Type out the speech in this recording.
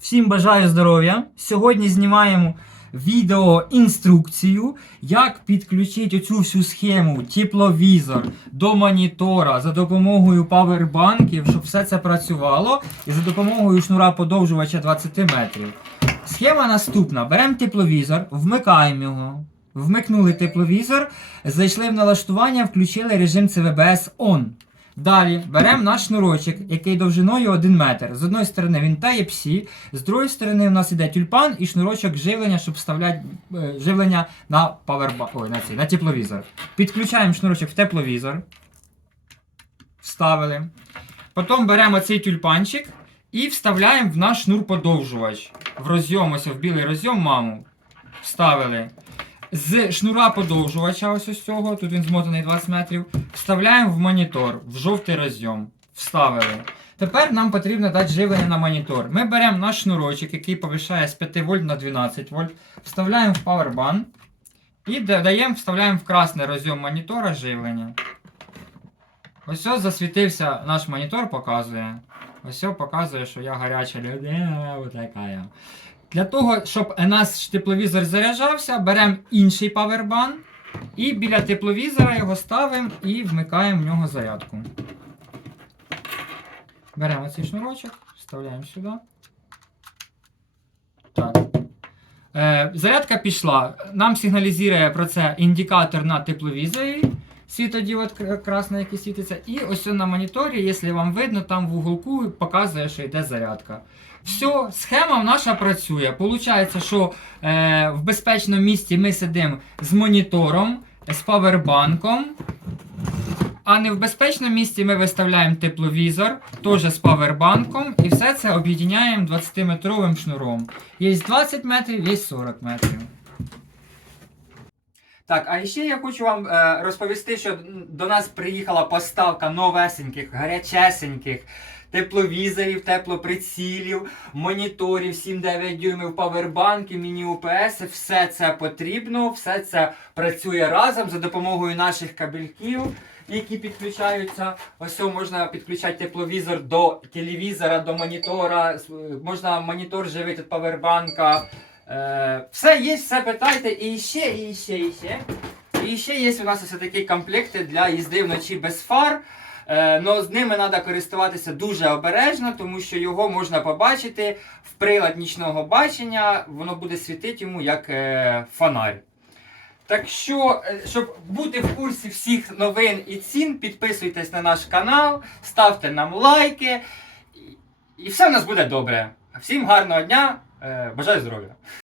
Всім бажаю здоров'я. Сьогодні знімаємо відео інструкцію, як підключити оцю всю схему тепловізор до монітора за допомогою павербанків, щоб все це працювало, і за допомогою шнура подовжувача 20 метрів. Схема наступна: беремо тепловізор, вмикаємо його. Вмикнули тепловізор, зайшли в налаштування, включили режим CVBS ON. Далі беремо наш шнурочок, який довжиною 1 метр. З одної сторони він Type-C, з другої сторони у нас іде тюльпан і шнурочок живлення, щоб вставляти е, живлення на паверба... Ой, на, цей, на тепловізор. Підключаємо шнурочок в тепловізор. Вставили. Потім беремо цей тюльпанчик і вставляємо в наш шнур подовжувач. В розйом, ось в білий розйом маму. Вставили. З шнура подовжувача, ось ось цього, тут він змотаний 20 метрів, вставляємо в монітор, в жовтий розйом. Вставили. Тепер нам потрібно дати живлення на монітор. Ми беремо наш шнурочок, який повишає з 5 вольт на 12 вольт, вставляємо в Powerban і даємо, вставляємо в красний розйом монітора живлення. Ось ось засвітився наш монітор, показує. Ось показує, що я гаряча людина. Для того, щоб наш тепловізор заряджався, беремо інший павербан і біля тепловізора його ставимо і вмикаємо в нього зарядку. Беремо цей шнурочок, вставляємо сюди. Так. Е, зарядка пішла. Нам сигналізує про це індикатор на тепловізорі. Світодіод кр- красний, який світиться. І ось на моніторі, якщо вам видно, там в уголку показує, що йде зарядка. Все, схема наша працює. Получається, що е, в безпечному місці ми сидимо з монітором, з павербанком. А не в безпечному місці ми виставляємо тепловізор, теж з павербанком, і все це об'єднаємо 20-метровим шнуром. Є 20 метрів, є 40 метрів. Так, а ще я хочу вам е, розповісти, що до нас приїхала поставка новесеньких, гарячесеньких тепловізорів, теплоприцілів, моніторів 7-9 дюймів, павербанки, міні-УПС. Все це потрібно, все це працює разом за допомогою наших кабельків. Які підключаються, ось можна підключати тепловізор до телевізора, до монітора, можна монітор живити від павербанка. Е, все є, все питайте, і ще, і ще, і ще. І ще є у нас ось такі комплекти для їзди вночі без фар. Е, но з ними треба користуватися дуже обережно, тому що його можна побачити в прилад нічного бачення, воно буде світити йому як е, фонарь. Так що, щоб бути в курсі всіх новин і цін, підписуйтесь на наш канал, ставте нам лайки, і, все в нас буде добре. Всім гарного дня, бажаю здоров'я!